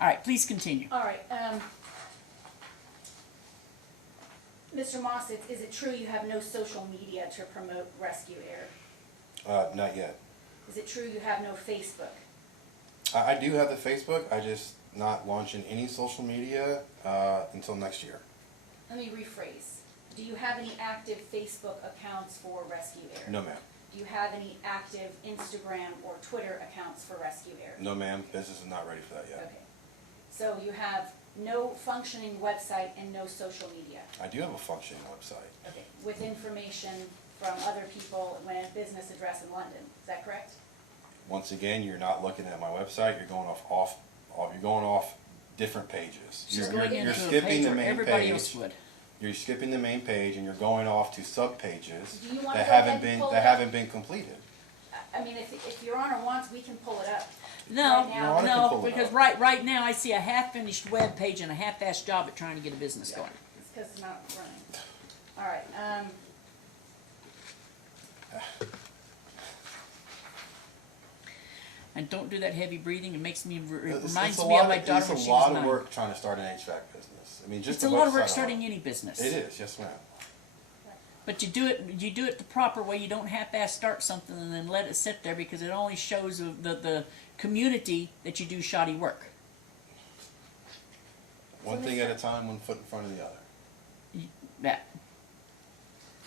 All right, please continue. All right, Mr. Moss, is it true you have no social media to promote Rescue Air? Not yet. Is it true you have no Facebook? I do have the Facebook. I just not launching any social media until next year. Let me rephrase. Do you have any active Facebook accounts for Rescue Air? No, ma'am. Do you have any active Instagram or Twitter accounts for Rescue Air? No, ma'am. Business is not ready for that yet. Okay. So you have no functioning website and no social media? I do have a functioning website. Okay. With information from other people when a business address in London, is that correct? Once again, you're not looking at my website. You're going you're going off different pages. She's You're, going you're into a skipping page the where main everybody page. else would. You're skipping the main page and you're going off to sub pages Do you want to that go ahead haven't and been pull that it up? haven't been completed. I mean, if Your Honor wants, we can pull it up. No, Right now- Your Honor can no, pull it because up. right now I see a half-finished web page and a half-assed job at trying to get a business going. It's because it's not running. All right, And don't do that heavy breathing. It makes me it It's reminds a me lot of my daughter It's when a she was lot of 9. work trying to start an HVAC business. I mean, just It's a the lot of work website starting alone. any business. It is, yes, ma'am. But you do it the proper way. You don't half-ass start something and then let it sit there because it only shows the community that you do shoddy work. One thing at a time, one foot in front of the other. That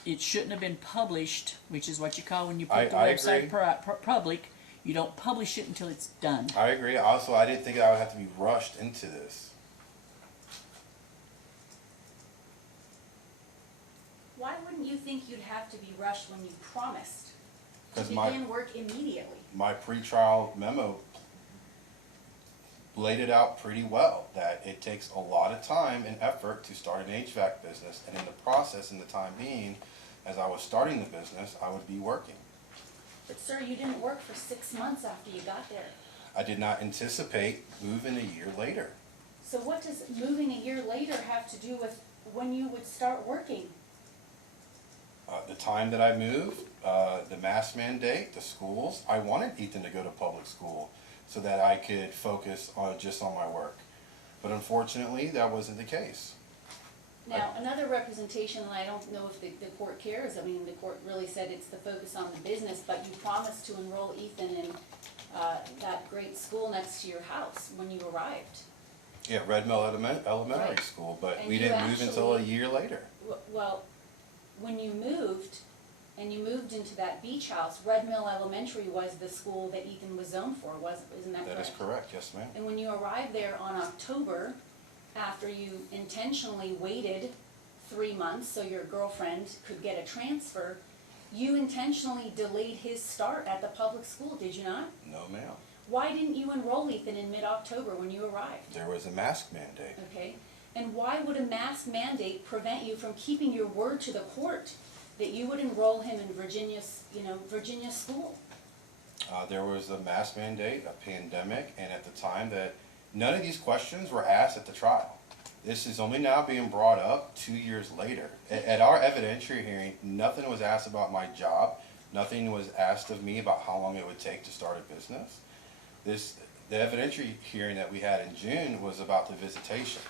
it shouldn't have been published, which is what you call when you put I the website agree. public. You don't publish it until it's done. I agree. Also, I didn't think I would have to be rushed into this. why wouldn't you think you'd have to be rushed when you promised to 'Cause begin work immediately? My pretrial memo laid it out pretty well, that it takes a lot of time and effort to start an HVAC business, and in the process, in the time being, as I was starting the business, I would be working. But sir, you didn't work for 6 months after you got there. I did not anticipate moving a year later. So what does moving a year later have to do with when you would start working? The time that I moved, the mask mandate, the schools, I wanted Ethan to go to public school so that I could focus on just on my work. But unfortunately, that wasn't the case. Now, another representation, and I don't know if the court cares, I mean, the court really said it's the focus on the business, but you promised to enroll Ethan in that great school next to your house when you arrived. Yeah, Red Mill Elementary Right. School, but And we you didn't move until a actually- year later. Well, when you moved, and you moved into that beach house, Red Mill Elementary was the school that Ethan was zoned for, isn't that correct? That is correct, yes ma'am. And when you arrived there on October, after you intentionally waited 3 months so your girlfriend could get a transfer, you intentionally delayed his start at the public school, did you not? No ma'am. Why didn't you enroll Ethan in mid-October when you arrived? There was a mask mandate. Okay, and why would a mask mandate prevent you from keeping your word to the court that you would enroll him in Virginia school? There was a mask mandate, a pandemic, and at the time that none of these questions were asked at the trial. This is only now being brought up 2 years later. At our evidentiary hearing, nothing was asked about my job. Nothing was asked of me about how long it would take to start a business. The evidentiary hearing that we had in June was about the visitation.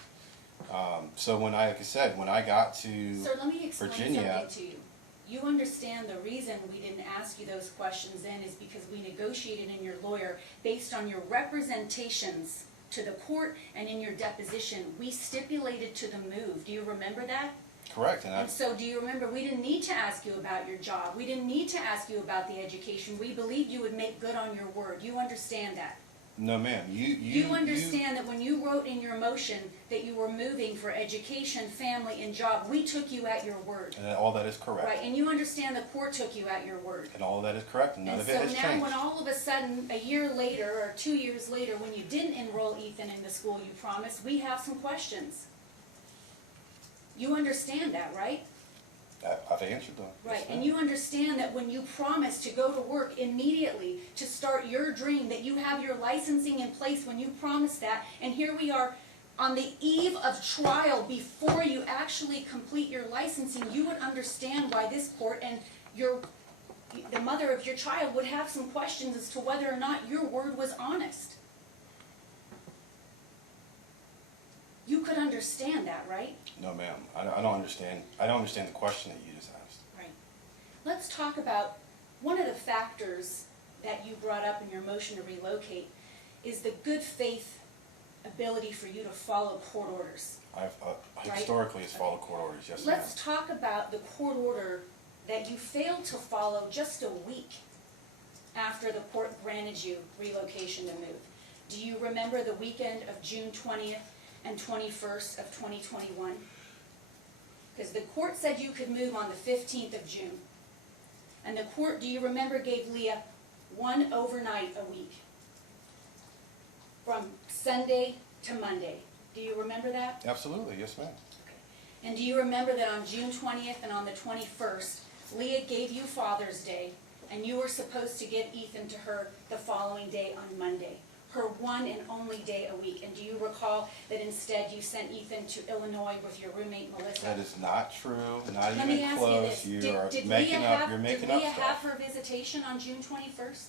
So when like I said, when I got to Sir, let me explain Virginia, something to you. You understand the reason we didn't ask you those questions then is because we negotiated in your lawyer based on your representations to the court and in your deposition. We stipulated to the move. Do you remember that? correct, and And so do you remember, we didn't need to ask you about your job. We didn't need to ask you about the education. We believed you would make good on your word. You understand that? no ma'am, You understand that when you wrote in your motion that you were moving for education, family, and job, we took you at your word. and all that is correct. Right, and you understand the court took you at your word. And all of that is correct, and none And of it so has now changed. when all of a sudden, a year later or 2 years later, when you didn't enroll Ethan in the school you promised, we have some questions. You understand that, right? I've answered them. Right, Yes, and ma'am. you understand that when you promise to go to work immediately to start your dream, that you have your licensing in place when you promised that, and here we are on the eve of trial before you actually complete your licensing, you would understand why this court and the mother of your child would have some questions as to whether or not your word was honest. understand that, right? No, ma'am, I don't understand, I don't understand the question that you just asked. Right. Let's talk about one of the factors that you brought up in your motion to relocate is the good faith ability for you to follow court orders. I've Right. historically has followed court orders, yes, ma'am. Let's talk about the court order that you failed to follow just a week after the court granted you relocation to move. Do you remember the weekend of June 20th and 21st of 2021? Because the court said you could move on the 15th of June. And the court, do you remember, gave Leah one overnight a week? From Sunday to Monday. Do you remember that? Absolutely, yes, ma'am. And do you remember that on June 20th and on the 21st, Leah gave you Father's Day, and you were supposed to give Ethan to her the following day on Monday, her one and only day a week? And do you recall that instead you sent Ethan to Illinois with your roommate Melissa? That is not true, not Let me even ask close. you You this. are Did making Leah up, have, you're making did up Leah have stuff. her visitation on June 21st?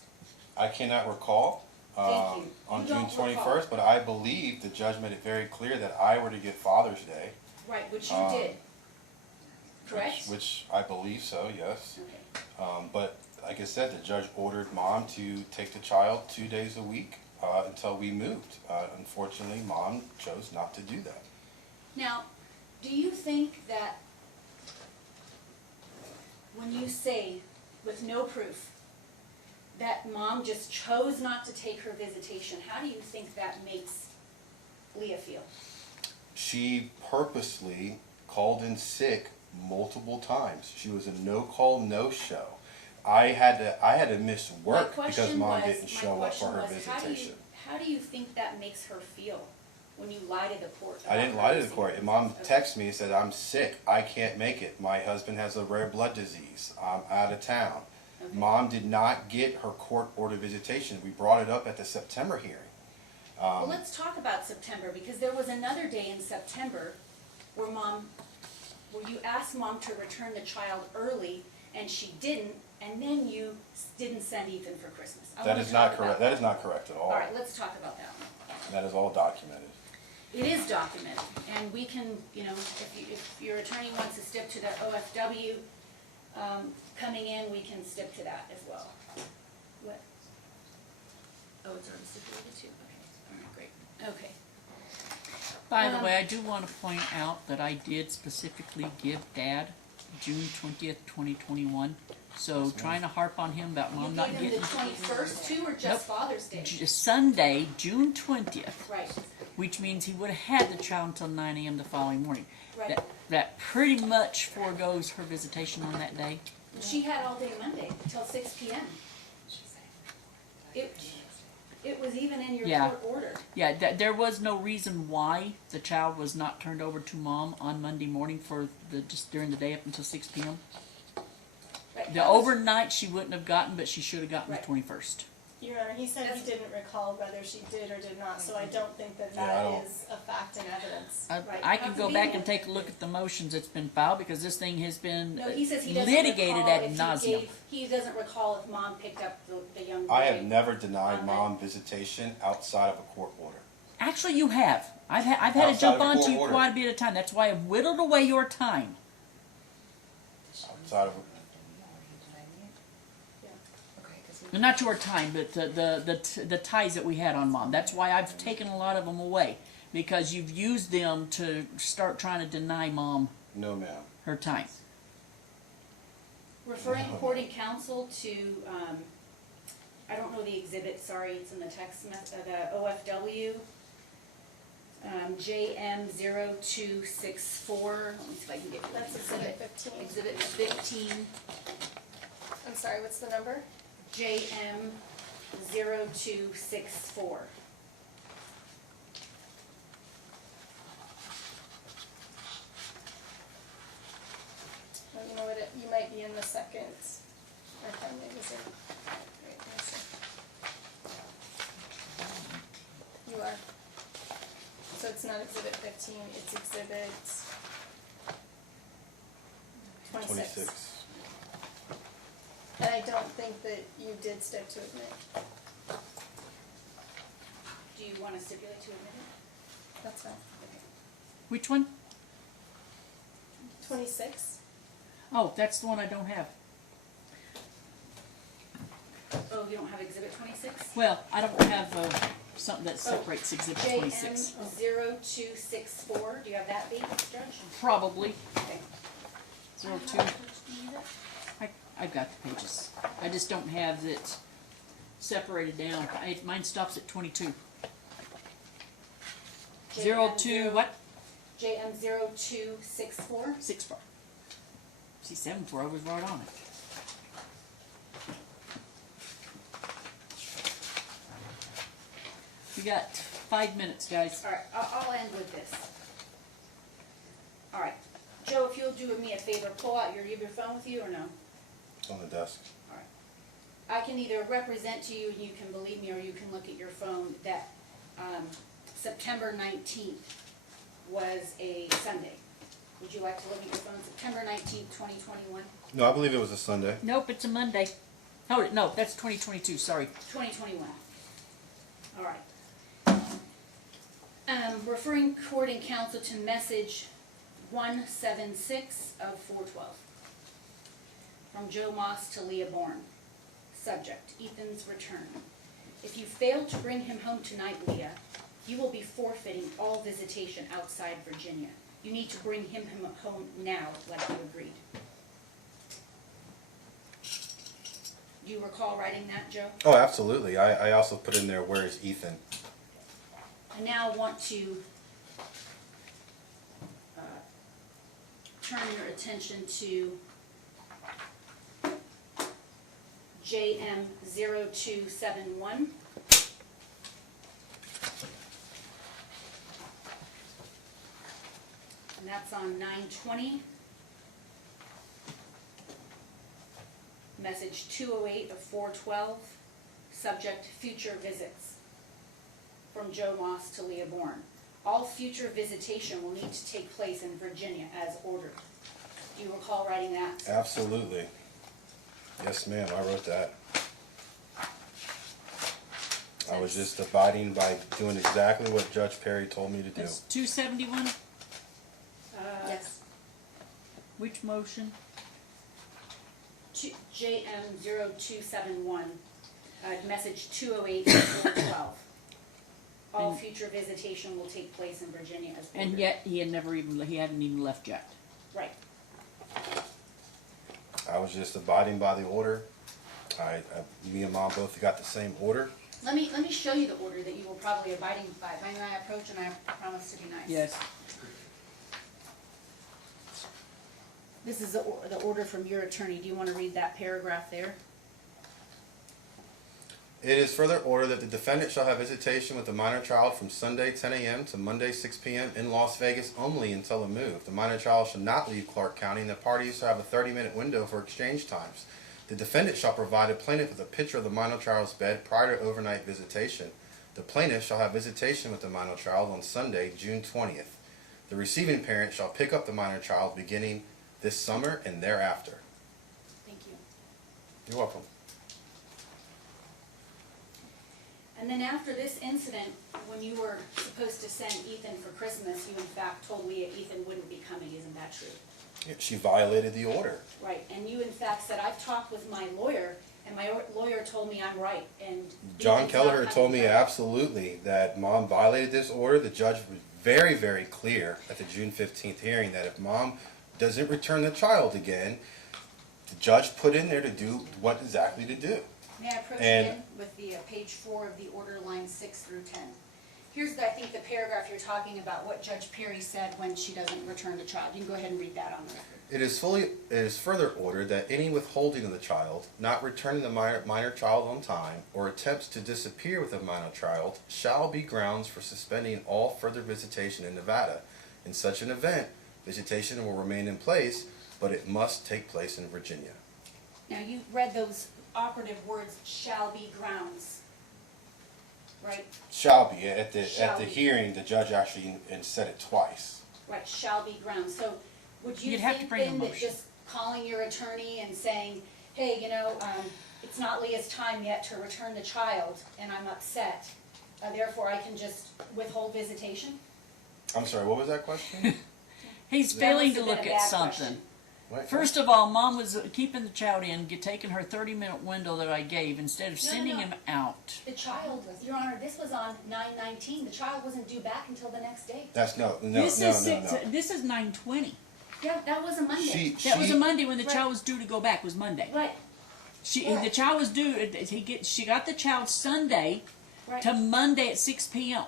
I cannot recall, Thank you. on You June don't recall. 21st, but I believe the judge made it very clear that I were to get Father's Day. Right, which you Um, did. Correct? Which I believe so, yes. Okay. But like I said, the judge ordered Mom to take the child 2 days a week until we moved. Unfortunately, Mom chose not to do that. Now, do you think that when you say, with no proof, that Mom just chose not to take her visitation, how do you think that makes Leah feel? She purposely called in sick multiple times. She was a no-call, no-show. I had to miss work because Mom didn't show up for her visitation. How do you think that makes her feel when you lie to the court? I didn't about lie her to the missing? court. And Mom Okay. texted me and said, I'm sick. I can't make it. My husband has a rare blood disease. I'm out of town. Okay. Mom did not get her court order visitation. We brought it up at the September hearing. Well, let's talk about September, because there was another day in September where you asked Mom to return the child early, and she didn't, and then you didn't send Ethan for Christmas. I That wanna is talk not correct. about That is not correct at all. All right, let's talk about that one. That is all documented. It is documented, and we can, if your attorney wants to stick to the OFW coming in, we can stick to that as well. What? Oh, it's already stipulated too, okay, all right, great, okay. By the way, I do want to point out that I did specifically give Dad June 20th, 2021. So trying to harp on him about Mom not You gave getting him the 21st too, or just Nope. Father's Day? Sunday, June 20th, Right, which means he would have had the child until 9 a.m. the following morning. right. That pretty much foregoes her visitation on that day. She had all day Monday till 6 p.m. It was even in your Yeah. court order. Yeah, there was no reason why the child was not turned over to Mom on Monday morning for just during the day up until 6 p.m. Right, The that was- overnight she wouldn't have gotten, but she should have gotten Right. the 21st. Your Honor, he said he didn't recall whether she did or did not, so I don't think that Yeah, I that don't- is a fact and evidence. Right. I can Have go to back be and take a look at the motions that's been filed because this thing has been No, he says he doesn't litigated recall ad if nauseum. he doesn't recall if Mom picked up the young boy. I have never denied Okay. Mom visitation outside of a court order. Actually, you have. I've had to Outside jump of a onto court you order. quite a bit of time. That's why I've whittled away your time. Outside of a Not your time, but the ties that we had on Mom. That's why I've taken a lot of them away because you've used them to start trying to deny Mom no, ma'am. her time. Referring courting counsel to, I don't know the exhibit, sorry, it's in the text the OFW, JM0264, let me see if I can get That's exhibit 15. Exhibit 15, I'm sorry, what's the number? JM0264. Well, you know what, you might be in the second. Okay, maybe it's in. Wait, let me see. You are. So it's not exhibit 15, it's exhibit 26. 26. And I don't think that you did stick to admit. Do you want to stipulate to admit it? That's fine. Which one? 26? Oh, that's the one I don't have. Oh, you don't have exhibit 26? Well, I don't have something that separates Exhibit JM 26. 0264, do you have that, B, Judge? Probably. Okay. 02. I've got the pages. I just don't have it separated down. Mine stops at 22. 02 what? JM 0264. 64. See, 74, I was right on it. We got 5 minutes, guys. All right, I'll end with this. All right, Joe, if you'll do me a favor, pull out your phone with you or no? It's on the desk. All right. I can either represent to you, and you can believe me, or you can look at your phone, that September 19th was a Sunday. Would you like to look at your phone? September 19th, 2021? No, I believe it was a Sunday. Nope, it's a Monday. Oh, no, that's 2022, sorry. 2021. All right. Referring court and counsel to message 176 of 412. From Joe Moss to Leah Bourne. Subject, Ethan's return. If you fail to bring him home tonight, Leah, you will be forfeiting all visitation outside Virginia. You need to bring him home now, like you agreed. Do you recall writing that, Joe? Oh, absolutely. I also put in there, where is Ethan? I now want to turn your attention to JM 0271. And that's on 9/20. Message 208 of 412. Subject, future visits. From Joe Moss to Leah Bourne. All future visitation will need to take place in Virginia as ordered. Do you recall writing that? Absolutely. Yes, ma'am, I wrote that. I was just abiding by doing exactly what Judge Perry told me to do. That's 271. Yes. Which motion? JM 0271, message 208 of 412. All And- future visitation will take place in Virginia as ordered. And yet, he hadn't even left yet. Right. I was just abiding by the order. Me and Mom both got the same order. Let me show you the order that you will probably abiding by. May I approach, and I promise to be nice. Yes. This is the order from your attorney. Do you want to read that paragraph there? It is further ordered that the defendant shall have visitation with the minor child from Sunday 10 a.m. to Monday 6 p.m. in Las Vegas only until a move. The minor child shall not leave Clark County, and the parties shall have a 30-minute window for exchange times. The defendant shall provide a plaintiff with a picture of the minor child's bed prior to overnight visitation. The plaintiff shall have visitation with the minor child on Sunday, June 20th. The receiving parent shall pick up the minor child beginning this summer and thereafter. Thank you. You're welcome. And then after this incident, when you were supposed to send Ethan for Christmas, you in fact told Leah Ethan wouldn't be coming. Isn't that true? She violated the order. Right. And you in fact said, I've talked with my lawyer, and my lawyer told me I'm right. And John Ethan's Kelleher not told me coming. absolutely that Mom violated this order. The judge was very, very clear at the June 15th hearing that if Mom doesn't return the child again, the judge put in there to do what exactly to do. May I approach And- again with the page 4 of the order, lines 6 through 10? Here's, I think, the paragraph you're talking about, what Judge Perry said when she doesn't return the child. You can go ahead and read that on the record. It is further ordered that any withholding of the child, not returning the minor child on time, or attempts to disappear with a minor child shall be grounds for suspending all further visitation in Nevada. In such an event, visitation will remain in place, but it must take place in Virginia. Now, you read those operative words, shall be grounds, right? Shall be. At the Shall be. hearing, the judge actually said it twice. Right, shall be grounds. So would you You'd have to think bring a then that motion. just calling your attorney and saying, hey, it's not Leah's time yet to return the child, and I'm upset, therefore I can just withhold visitation? I'm sorry, what was that question? He's That failing must to have been look a at bad something. question. What? First of all, Mom was keeping the child in, taking her 30-minute window that I gave instead of No, no, sending no. him out. The child, Your Honor, this was on 9/19. The child wasn't due back until the next day. That's no. This is 9/20. Yeah, that was a Monday. That was a Monday when the child was due to go back. Was Monday. Right, The child was due. She got the child Sunday right. to Monday at 6 p.m.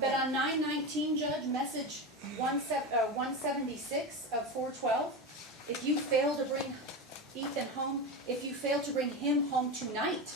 But on 9/19, Judge, message 176 of 412, if you fail to bring Ethan home, if you fail to bring him home tonight,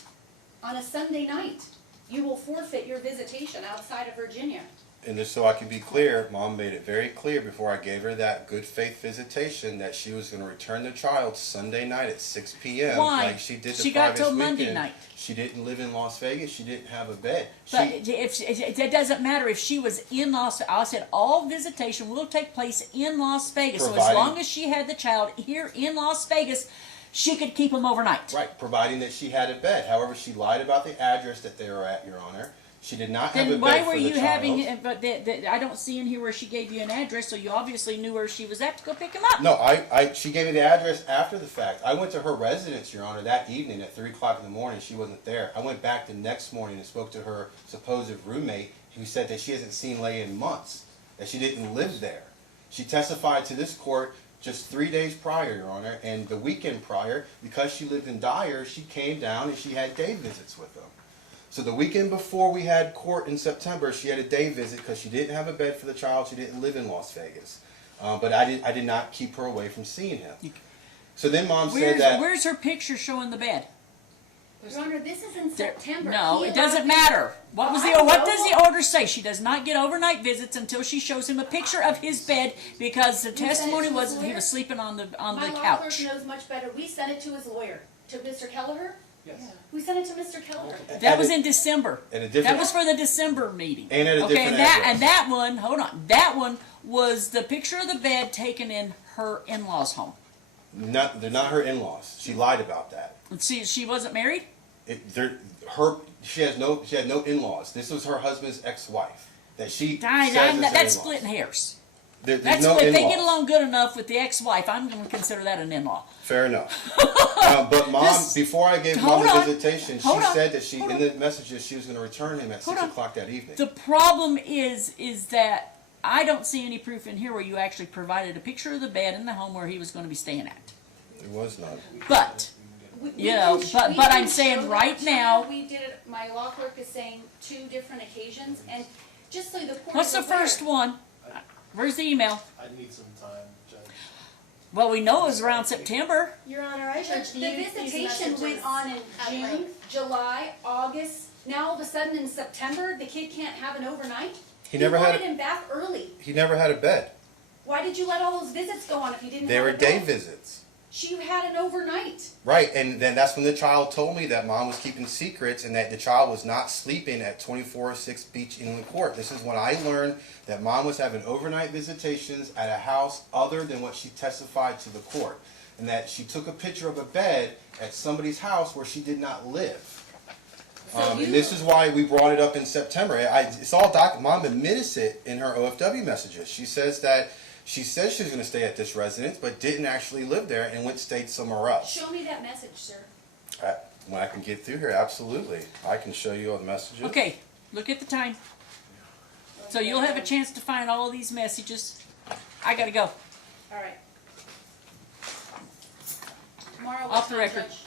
on a Sunday night, you will forfeit your visitation outside of Virginia. And just so I can be clear, Mom made it very clear before I gave her that good faith visitation that she was going to return the child Sunday night at 6 p.m. Why? like she did the She got previous till Monday weekend. night. She didn't live in Las Vegas. She didn't have a bed. But it doesn't matter if she was in Las Vegas. I said all visitation will take place in Las Vegas. So as Providing- long as she had the child here in Las Vegas, she could keep him overnight. Right, providing that she had a bed. However, she lied about the address that they were at, Your Honor. She did not have a Then bed why for were the you child. having? But I don't see in here where she gave you an address, so you obviously knew where she was at to go pick him up. No, she gave me the address after the fact. I went to her residence, Your Honor, that evening at 3 o'clock in the morning. She wasn't there. I went back the next morning and spoke to her supposed roommate, who said that she hasn't seen Leia in months, that she didn't live there. She testified to this court just 3 days prior, Your Honor, and the weekend prior, because she lived in Dyer, she came down and she had day visits with them. So the weekend before we had court in September, she had a day visit because she didn't have a bed for the child. She didn't live in Las Vegas. But I did not keep her away from seeing him. So then Mom said that... Where's her picture showing the bed? Your Honor, this is in September. No, He it doesn't allowed- matter. What I know. does the order say? She does not get overnight visits until she shows him a picture of his bed because the sent it testimony to was his that he lawyer? was sleeping on the My law couch. clerk knows much better. We sent it to his lawyer, to Mr. Kelleher. Yes. We sent it to Mr. Kelleher. That was in December. At a different- That was for the December meeting. And at a okay, different and address. that one, hold on, that one was the picture of the bed taken in her in-laws' home. They're not her in-laws. She lied about that. And see, she wasn't married. She had no in-laws. This was her husband's ex-wife that she says is her That's in-laws. splitting hairs. There's That's no if they in-laws. get along good enough with the ex-wife. I'm going to consider that an in-law. Fair enough. But Mom, Just- before I gave hold Mom the on. visitation, she Hold on. said that she, Hold in on. the messages, she was going to return him at Hold 6 on. o'clock that evening. The problem is that I don't see any proof in here where you actually provided a picture of the bed in the home where he was going to be staying at. There was none. But We You know, can- we but can I'm saying show right that, now- China. We did it, my law clerk is saying 2 different occasions, and just so the court what's the is aware, first one? Where's the email? I need some time, Judge. Well, we know it was around September. Your Honor, I Judge, the reviewed these visitation messages went on in at June, length. July, August. Now all of a sudden in September, the kid can't have an overnight? He never had wanted a- him back early. He never had a bed. Why did you let all those visits go on if you didn't They have were a day bed? visits. She had an overnight. Right, and then that's when the child told me that Mom was keeping secrets and that the child was not sleeping at 2406 Beach Inland Court. This is when I learned that Mom was having overnight visitations at a house other than what she testified to the court. And that she took a picture of a bed at somebody's house where she did not live. So you- And this is why we brought it up in September. It's all Mom admits it in her OFW messages. She says she was going to stay at this residence, but didn't actually live there and went stayed somewhere else. Show me that message, sir. When I can get through here, absolutely. I can show you all the messages. Okay, look at the time. So you'll have a chance to find all of these messages. I gotta go. All right. Tomorrow, Off what the time, record. Judge?